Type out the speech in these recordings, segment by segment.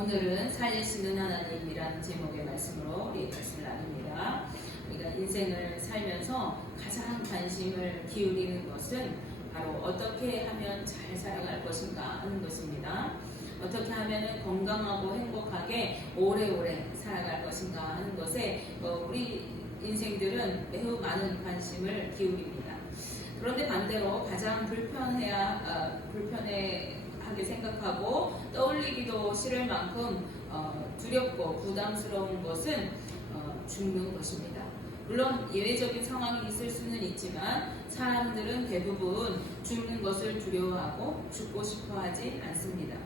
오늘은 살리시는 하나님이라는 제목의 말씀으로 우리 말씀을 나눕니다. 우리가 인생을 살면서 가장 관심을 기울이는 것은 바로 어떻게 하면 잘 살아갈 것인가 하는 것입니다. 어떻게 하면 건강하고 행복하게 오래오래 살아갈 것인가 하는 것에 우리 인생들은 매우 많은 관심을 기울입니다. 그런데 반대로 가장 불편해하게 생각하고 떠올리기도 싫을 만큼 두렵고 부담스러운 것은 죽는 것입니다. 물론 예외적인 상황이 있을 수는 있지만 사람들은 대부분 죽는 것을 두려워하고 죽고 싶어 하지 않습니다.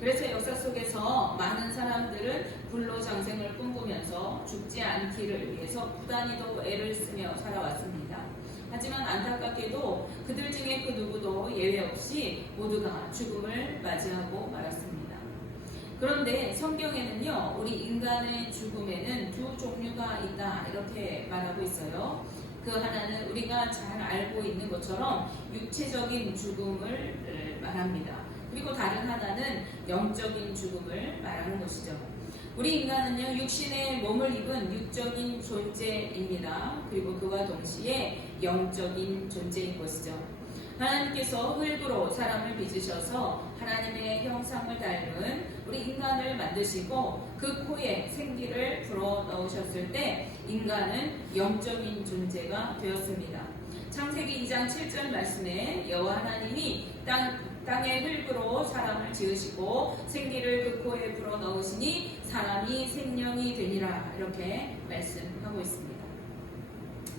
그래서 역사 속에서 많은 사람들은 불로장생을 꿈꾸면서 죽지 않기를 위해서 부단히도 애를 쓰며 살아왔습니다. 하지만 안타깝게도 그들 중에 그 누구도 예외 없이 모두가 죽음을 맞이하고 말았습니다. 그런데 성경에는요, 우리 인간의 죽음에는 두 종류가 있다 이렇게 말하고 있어요. 그 하나는 우리가 잘 알고 있는 것처럼 육체적인 죽음을 말합니다. 그리고 다른 하나는 영적인 죽음을 말하는 것이죠. 우리 인간은요, 육신의 몸을 입은 육적인 존재입니다. 그리고 그와 동시에 영적인 존재인 것이죠. 하나님께서 흙으로 사람을 빚으셔서 하나님의 형상을 닮은 우리 인간을 만드시고 그 코에 생기를 불어 넣으셨을 때 인간은 영적인 존재가 되었습니다. 창세기 2장 7절 말씀에 여호와 하나님이 땅의 흙으로 사람을 지으시고 생기를 그 코에 불어 넣으시니 사람이 생명이 되니라 이렇게 말씀하고 있습니다.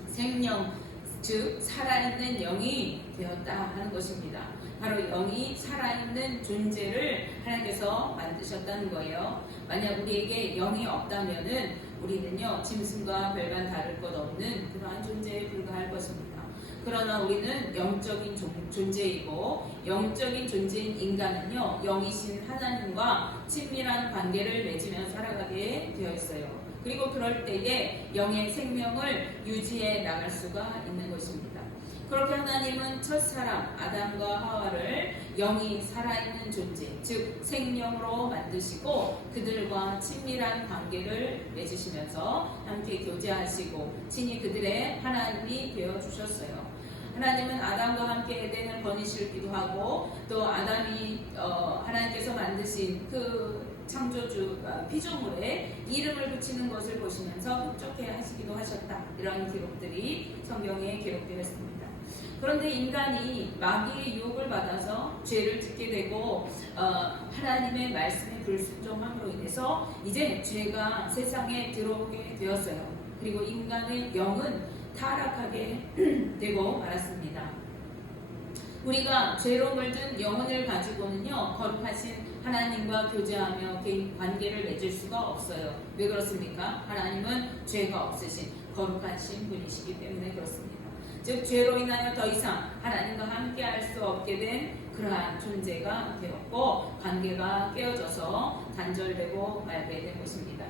생명, 즉 살아있는 영이 되었다 하는 것입니다. 바로 영이 살아있는 존재를 하나님께서 만드셨다는 거예요. 만약 우리에게 영이 없다면은 우리는요, 짐승과 별반 다를 것 없는 그러한 존재에 불과할 것입니다. 그러나 우리는 영적인 존재이고 영적인 존재인 인간은요, 영이신 하나님과 친밀한 관계를 맺으며 살아가게 되어 있어요. 그리고 그럴 때에 영의 생명을 유지해 나갈 수가 있는 것입니다. 그렇게 하나님은 첫사람 아담과 하와를 영이 살아있는 존재, 즉 생명으로 만드시고 그들과 친밀한 관계를 맺으시면서 함께 교제하시고 친히 그들의 하나님이 되어주셨어요. 하나님은 아담과 함께 에덴을 거니시기도 하고 또 아담이 하나님께서 만드신 그 창조주 피조물에 이름을 붙이는 것을 보시면서 흡족해 하시기도 하셨다. 이런 기록들이 성경에 기록되어 있습니다. 그런데 인간이 마귀의 유혹을 받아서 죄를 짓게 되고 하나님의 말씀에 불순종함으로 인해서 이제 죄가 세상에 들어오게 되었어요. 그리고 인간의 영은 타락하게 되고 말았습니다. 우리가 죄로 물든 영혼을 가지고는요, 거룩하신 하나님과 교제하며 개인 관계를 맺을 수가 없어요. 왜 그렇습니까? 하나님은 죄가 없으신 거룩하신 분이시기 때문에 그렇습니다. 즉 죄로 인하여 더 이상 하나님과 함께할 수 없게 된 그러한 존재가 되었고 관계가 깨어져서 단절되고 말게 된 것입니다.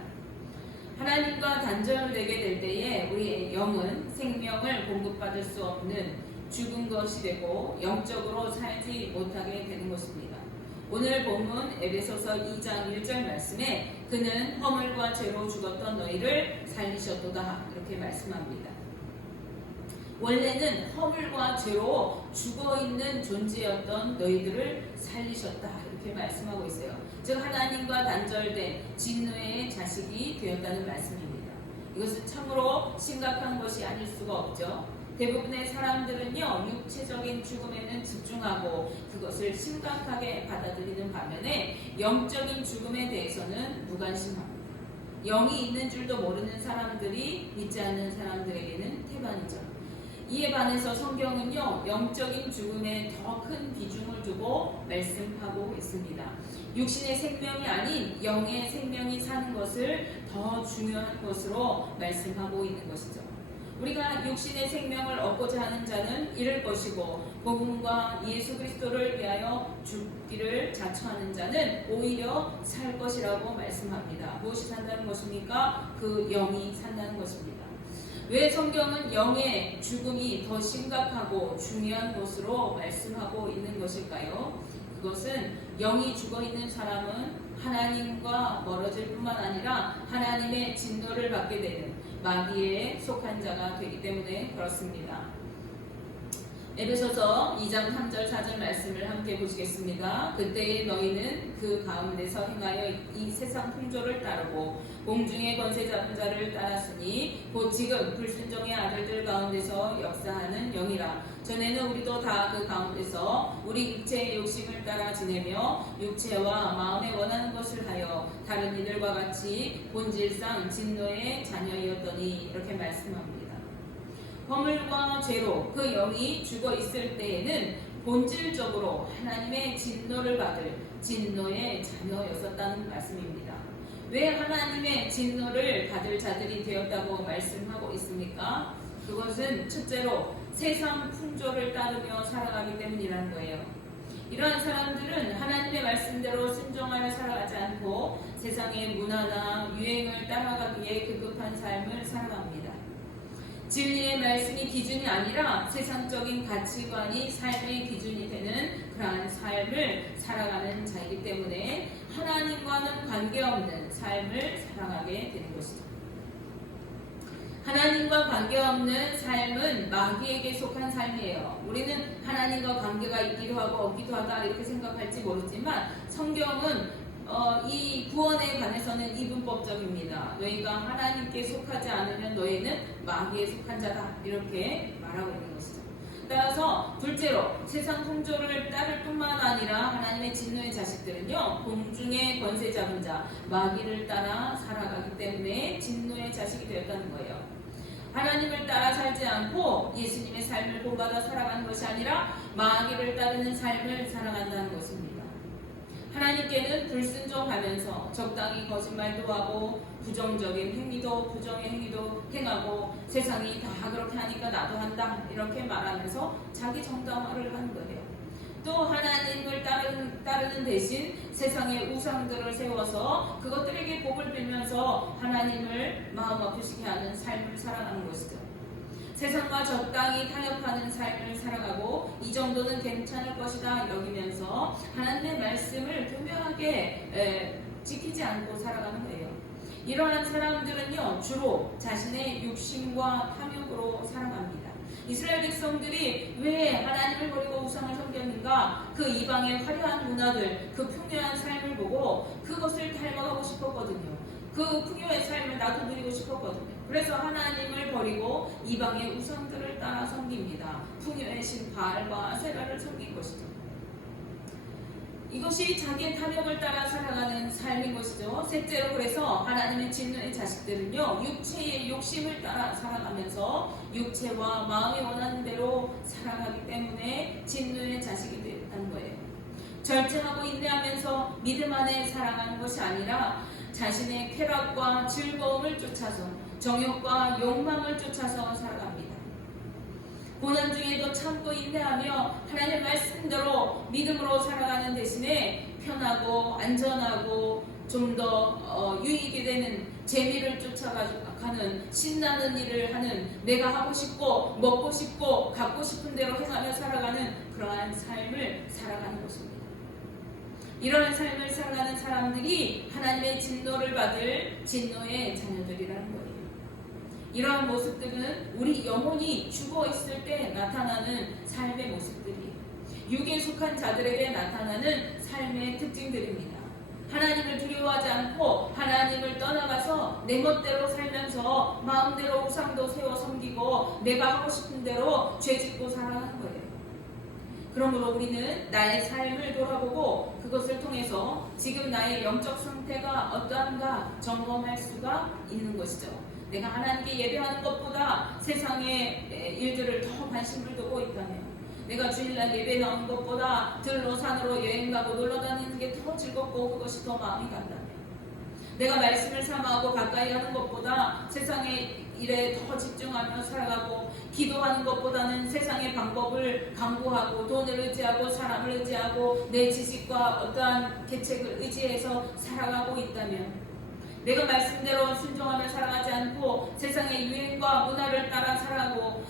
하나님과 단절되게 될 때에 우리의 영은 생명을 공급받을 수 없는 죽은 것이 되고 영적으로 살지 못하게 되는 것입니다. 오늘 본문 에베소서 2장 1절 말씀에 그는 허물과 죄로 죽었던 너희를 살리셨도다 이렇게 말씀합니다. 원래는 허물과 죄로 죽어있는 존재였던 너희들을 살리셨다 이렇게 말씀하고 있어요. 즉 하나님과 단절된 진노의 자식이 되었다는 말씀입니다. 이것은 참으로 심각한 것이 아닐 수가 없죠. 대부분의 사람들은요, 육체적인 죽음에는 집중하고 그것을 심각하게 받아들이는 반면에 영적인 죽음에 대해서는 무관심합니다. 영이 있는 줄도 모르는 사람들이 믿지 않는 사람들에게는 태반이죠. 이에 반해서 성경은요, 영적인 죽음에 더 큰 비중을 두고 말씀하고 있습니다. 육신의 생명이 아닌 영의 생명이 사는 것을 더 중요한 것으로 말씀하고 있는 것이죠. 우리가 육신의 생명을 얻고자 하는 자는 잃을 것이고 복음과 예수 그리스도를 위하여 죽기를 자처하는 자는 오히려 살 것이라고 말씀합니다. 무엇이 산다는 것입니까? 그 영이 산다는 것입니다. 왜 성경은 영의 죽음이 더 심각하고 중요한 것으로 말씀하고 있는 것일까요? 그것은 영이 죽어있는 사람은 하나님과 멀어질 뿐만 아니라 하나님의 진노를 받게 되는 마귀에 속한 자가 되기 때문에 그렇습니다. 에베소서 2장 3절 4절 말씀을 함께 보시겠습니다. 그때에 너희는 그 가운데서 행하여 이 세상 풍조를 따르고 공중의 권세 잡은 자를 따랐으니 곧 지금 불순종의 아들들 가운데서 역사하는 영이라. 전에는 우리도 다 그 가운데서 우리 육체의 욕심을 따라 지내며 육체와 마음에 원하는 것을 하여 다른 이들과 같이 본질상 진노의 자녀이었더니 이렇게 말씀합니다. 허물과 죄로 그 영이 죽어 있을 때에는 본질적으로 하나님의 진노를 받을 진노의 자녀였었다는 말씀입니다. 왜 하나님의 진노를 받을 자들이 되었다고 말씀하고 있습니까? 그것은 첫째로 세상 풍조를 따르며 살아가기 때문이라는 거예요. 이러한 사람들은 하나님의 말씀대로 순종하여 살아가지 않고 세상의 문화나 유행을 따라가기에 급급한 삶을 살아갑니다. 진리의 말씀이 기준이 아니라 세상적인 가치관이 삶의 기준이 되는 그러한 삶을 살아가는 자이기 때문에 하나님과는 관계없는 삶을 살아가게 되는 것이죠. 하나님과 관계없는 삶은 마귀에게 속한 삶이에요. 우리는 하나님과 관계가 있기도 하고 없기도 하다 이렇게 생각할지 모르지만 성경은 이 구원에 관해서는 이분법적입니다. 너희가 하나님께 속하지 않으면 너희는 마귀에 속한 자다 이렇게 말하고 있는 것이죠. 따라서 둘째로 세상 풍조를 따를 뿐만 아니라 하나님의 진노의 자식들은요 공중의 권세 잡은 자 마귀를 따라 살아가기 때문에 진노의 자식이 되었다는 거예요. 하나님을 따라 살지 않고 예수님의 삶을 본받아 살아가는 것이 아니라 마귀를 따르는 삶을 살아간다는 것입니다. 하나님께는 불순종하면서 적당히 거짓말도 하고 부정적인 행위도 부정의 행위도 행하고 세상이 다 그렇게 하니까 나도 한다 이렇게 말하면서 자기 정당화를 하는 거예요. 또 하나님을 따르는 대신 세상의 우상들을 세워서 그것들에게 복을 빌면서 하나님을 마음 아프시게 하는 삶을 살아가는 것이죠. 세상과 적당히 타협하는 삶을 살아가고 이 정도는 괜찮을 것이다 여기면서 하나님의 말씀을 분명하게 지키지 않고 살아가는 거예요. 이러한 사람들은요 주로 자신의 욕심과 탐욕으로 살아갑니다. 이스라엘 백성들이 왜 하나님을 버리고 우상을 섬겼는가? 그 이방의 화려한 문화들, 그 풍요한 삶을 보고 그것을 닮아가고 싶었거든요. 그 풍요의 삶을 나도 누리고 싶었거든요. 그래서 하나님을 버리고 이방의 우상들을 따라 섬깁니다. 풍요의 신 바알과 아세라를 섬긴 것이죠. 이것이 자기의 탐욕을 따라 살아가는 삶인 것이죠. 셋째로 그래서 하나님의 진노의 자식들은요 육체의 욕심을 따라 살아가면서 육체와 마음이 원하는 대로 살아가기 때문에 진노의 자식이 됐다는 거예요. 절제하고 인내하면서 믿음 안에 살아가는 것이 아니라 자신의 쾌락과 즐거움을 쫓아서 정욕과 욕망을 쫓아서 살아갑니다. 고난 중에도 참고 인내하며 하나님의 말씀대로 믿음으로 살아가는 대신에 편하고 안전하고 좀 더 유익이 되는 재미를 쫓아가는 신나는 일을 하는 내가 하고 싶고 먹고 싶고 갖고 싶은 대로 행하며 살아가는 그러한 삶을 살아가는 것입니다. 이러한 삶을 살아가는 사람들이 하나님의 진노를 받을 진노의 자녀들이라는 거예요. 이러한 모습들은 우리 영혼이 죽어 있을 때 나타나는 삶의 모습들이에요. 육에 속한 자들에게 나타나는 삶의 특징들입니다. 하나님을 두려워하지 않고 하나님을 떠나가서 내 멋대로 살면서 마음대로 우상도 세워 섬기고 내가 하고 싶은 대로 죄짓고 살아가는 거예요. 그러므로 우리는 나의 삶을 돌아보고 그것을 통해서 지금 나의 영적 상태가 어떠한가 점검할 수가 있는 것이죠. 내가 하나님께 예배하는 것보다 세상의 일들을 더 관심을 두고 있다면, 내가 주일날 예배 나오는 것보다 들로 산으로 여행 가고 놀러 다니는 게 더 즐겁고 그것이 더 마음이 간다면, 내가 말씀을 삼아하고 가까이 하는 것보다 세상의 일에 더 집중하며 살아가고 기도하는 것보다는 세상의 방법을 강구하고 돈을 의지하고 사람을 의지하고 내 지식과 어떠한 계책을 의지해서 살아가고 있다면, 내가 말씀대로 순종하며 살아가지 않고 세상의 유행과 문화를 따라 살아가고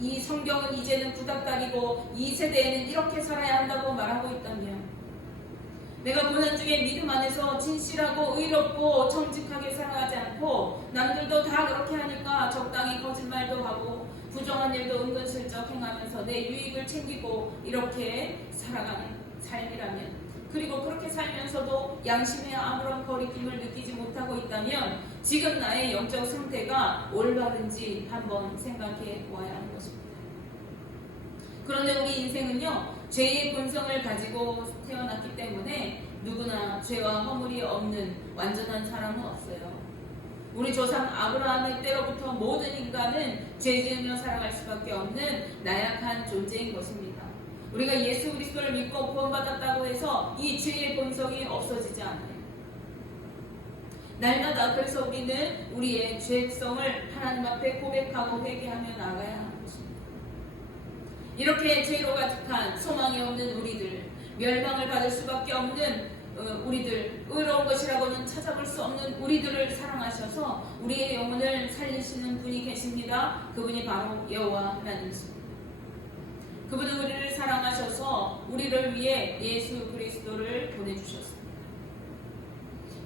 이 성경은 이제는 구닥다리고 이 세대에는 이렇게 살아야 한다고 말하고 있다면, 내가 고난 중에 믿음 안에서 진실하고 의롭고 정직하게 살아가지 않고 남들도 다 그렇게 하니까 적당히 거짓말도 하고 부정한 일도 은근슬쩍 행하면서 내 유익을 챙기고 이렇게 살아가는 삶이라면, 그리고 그렇게 살면서도 양심에 아무런 거리낌을 느끼지 못하고 있다면 지금 나의 영적 상태가 올바른지 한번 생각해 보아야 하는 것입니다. 그런데 우리 인생은요, 죄의 본성을 가지고 태어났기 때문에 누구나 죄와 허물이 없는 완전한 사람은 없어요. 우리 조상 아브라함의 때로부터 모든 인간은 죄 지으며 살아갈 수밖에 없는 나약한 존재인 것입니다. 우리가 예수 그리스도를 믿고 구원받았다고 해서 이 죄의 본성이 없어지지 않아요. 날마다 그래서 우리는 우리의 죄성을 하나님 앞에 고백하고 회개하며 나가야 하는 것입니다. 이렇게 죄로 가득한 소망이 없는 우리들, 멸망을 받을 수밖에 없는 우리들, 의로운 것이라고는 찾아볼 수 없는 우리들을 사랑하셔서 우리의 영혼을 살리시는 분이 계십니다. 그분이 바로 여호와 하나님이십니다. 그분은 우리를 사랑하셔서 우리를 위해 예수 그리스도를 보내주셨습니다.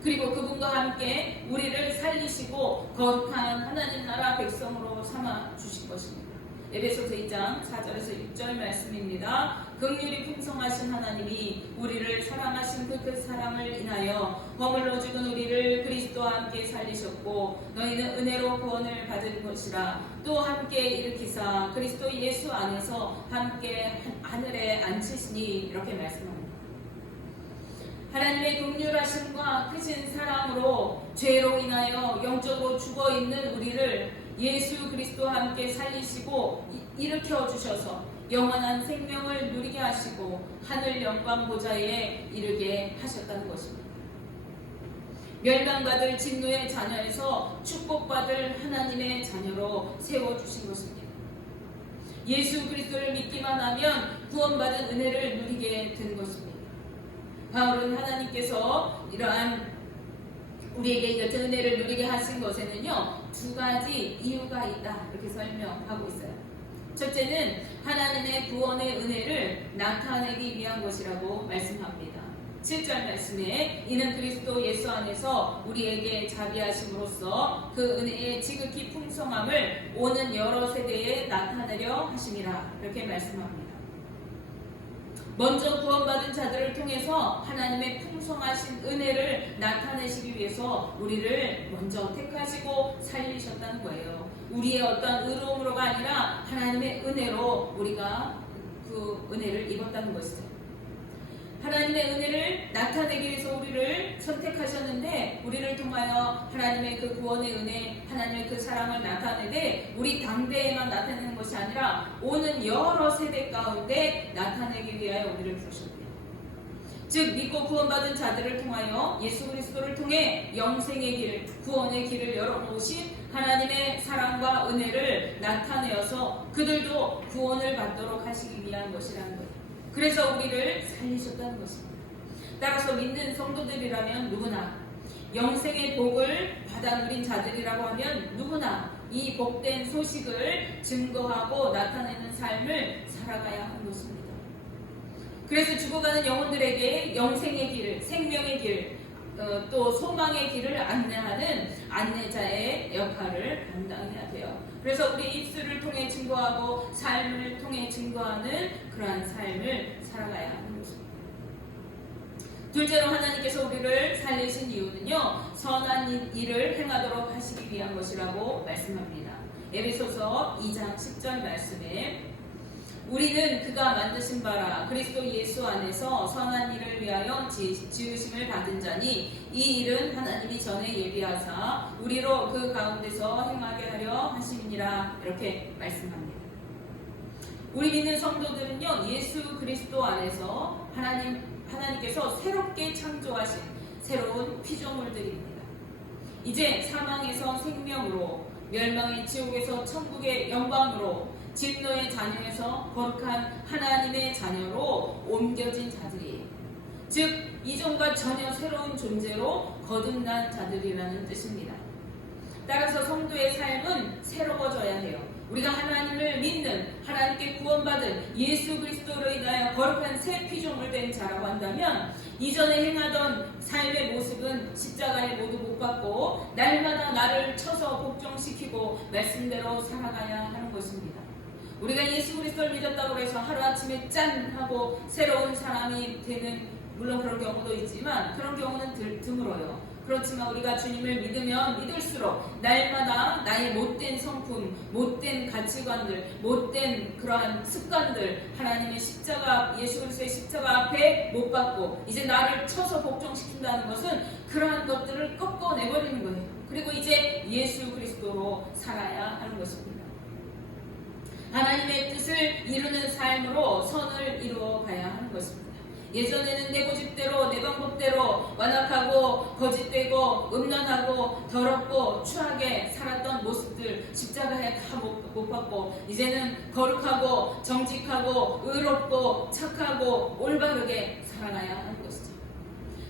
그리고 그분과 함께 우리를 살리시고 거룩한 하나님 나라 백성으로 삼아 주신 것입니다. 에베소서 2장 4절에서 6절 말씀입니다. 긍휼이 풍성하신 하나님이 우리를 사랑하신 그 사랑을 인하여 허물로 죽은 우리를 그리스도와 함께 살리셨고 너희는 은혜로 구원을 받은 것이라. 또 함께 일으키사 그리스도 예수 안에서 함께 하늘에 앉히시니, 이렇게 말씀합니다. 하나님의 긍휼하심과 크신 사랑으로 죄로 인하여 영적으로 죽어있는 우리를 예수 그리스도와 함께 살리시고 일으켜 주셔서 영원한 생명을 누리게 하시고 하늘 영광 보좌에 이르게 하셨다는 것입니다. 멸망받을 진노의 자녀에서 축복받을 하나님의 자녀로 세워주신 것입니다. 예수 그리스도를 믿기만 하면 구원받은 은혜를 누리게 된 것입니다. 바울은 하나님께서 이러한 우리에게 이 같은 은혜를 누리게 하신 것에는요, 두 가지 이유가 있다, 이렇게 설명하고 있어요. 첫째는 하나님의 구원의 은혜를 나타내기 위한 것이라고 말씀합니다. 7절 말씀에 이는 그리스도 예수 안에서 우리에게 자비하심으로써 그 은혜의 지극히 풍성함을 오는 여러 세대에 나타내려 하심이라, 이렇게 말씀합니다. 먼저 구원받은 자들을 통해서 하나님의 풍성하신 은혜를 나타내시기 위해서 우리를 먼저 택하시고 살리셨다는 거예요. 우리의 어떤 의로움으로가 아니라 하나님의 은혜로 우리가 그 은혜를 입었다는 것이죠. 하나님의 은혜를 나타내기 위해서 우리를 선택하셨는데, 우리를 통하여 하나님의 그 구원의 은혜, 하나님의 그 사랑을 나타내되 우리 당대에만 나타내는 것이 아니라 오는 여러 세대 가운데 나타내기 위하여 우리를 부르셨대요. 즉 믿고 구원받은 자들을 통하여 예수 그리스도를 통해 영생의 길, 구원의 길을 열어놓으신 하나님의 사랑과 은혜를 나타내어서 그들도 구원을 받도록 하시기 위한 것이라는 거예요. 그래서 우리를 살리셨다는 것입니다. 따라서 믿는 성도들이라면 누구나, 영생의 복을 받아 누린 자들이라고 하면 누구나 이 복된 소식을 증거하고 나타내는 삶을 살아가야 하는 것입니다. 그래서 죽어가는 영혼들에게 영생의 길, 생명의 길, 또 소망의 길을 안내하는 안내자의 역할을 감당해야 돼요. 그래서 우리 입술을 통해 증거하고 삶을 통해 증거하는 그러한 삶을 살아가야 하는 것입니다. 둘째로 하나님께서 우리를 살리신 이유는요, 선한 일을 행하도록 하시기 위한 것이라고 말씀합니다. 에베소서 2장 10절 말씀에 우리는 그가 만드신 바라 그리스도 예수 안에서 선한 일을 위하여 지으심을 받은 자니 이 일은 하나님이 전에 예비하사 우리로 그 가운데서 행하게 하려 하심이니라, 이렇게 말씀합니다. 우리 믿는 성도들은요, 예수 그리스도 안에서 하나님께서 새롭게 창조하신 새로운 피조물들입니다. 이제 사망에서 생명으로, 멸망의 지옥에서 천국의 영광으로, 진노의 자녀에서 거룩한 하나님의 자녀로 옮겨진 자들이에요. 즉 이전과 전혀 새로운 존재로 거듭난 자들이라는 뜻입니다. 따라서 성도의 삶은 새로워져야 해요. 우리가 하나님을 믿는, 하나님께 구원받은 예수 그리스도로 인하여 거룩한 새 피조물 된 자라고 한다면 이전에 행하던 삶의 모습은 십자가에 모두 못 받고 날마다 나를 쳐서 복종시키고 말씀대로 살아가야 하는 것입니다. 우리가 예수 그리스도를 믿었다고 해서 하루아침에 짠 하고 새로운 사람이 되는, 물론 그런 경우도 있지만 그런 경우는 드물어요. 그렇지만 우리가 주님을 믿으면 믿을수록 날마다 나의 못된 성품, 못된 가치관들, 못된 그러한 습관들, 하나님의 십자가, 예수 그리스도의 십자가 앞에 못 받고 이제 나를 쳐서 복종시킨다는 것은 그러한 것들을 꺾어내버리는 거예요. 그리고 이제 예수 그리스도로 살아야 하는 것입니다. 하나님의 뜻을 이루는 삶으로 선을 이루어 가야 하는 것입니다. 예전에는 내 고집대로, 내 방법대로 완악하고 거짓되고 음란하고 더럽고 추하게 살았던 모습들 십자가에 다 못 받고 이제는 거룩하고 정직하고 의롭고 착하고 올바르게 살아가야 하는 것이죠.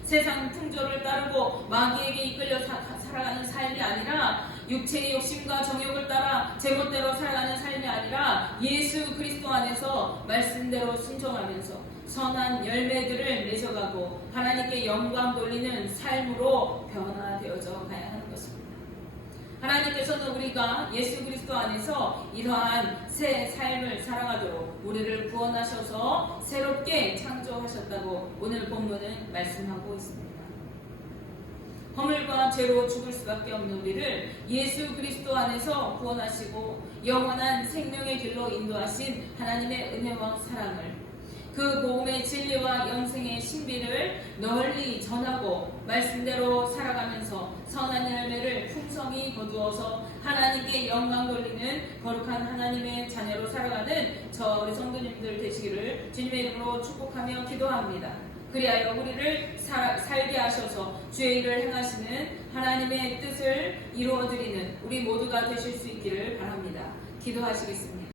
세상 풍조를 따르고 마귀에게 이끌려 살아가는 삶이 아니라 육체의 욕심과 정욕을 따라 제멋대로 살아가는 삶이 아니라 예수 그리스도 안에서 말씀대로 순종하면서 선한 열매들을 맺어가고 하나님께 영광 돌리는 삶으로 변화되어져 가야 하는 것입니다. 하나님께서는 우리가 예수 그리스도 안에서 이러한 새 삶을 살아가도록 우리를 구원하셔서 새롭게 창조하셨다고 오늘 본문은 말씀하고 있습니다. 허물과 죄로 죽을 수밖에 없는 우리를 예수 그리스도 안에서 구원하시고 영원한 생명의 길로 인도하신 하나님의 은혜와 사랑을, 그 복음의 진리와 영생의 신비를 널리 전하고 말씀대로 살아가면서 선한 열매를 풍성히 거두어서 하나님께 영광 돌리는 거룩한 하나님의 자녀로 살아가는 저 우리 성도님들 되시기를 주님의 이름으로 축복하며 기도합니다. 그리하여 우리를 살게 하셔서 주의 일을 행하시는 하나님의 뜻을 이루어드리는 우리 모두가 되실 수 있기를 바랍니다. 기도하시겠습니다.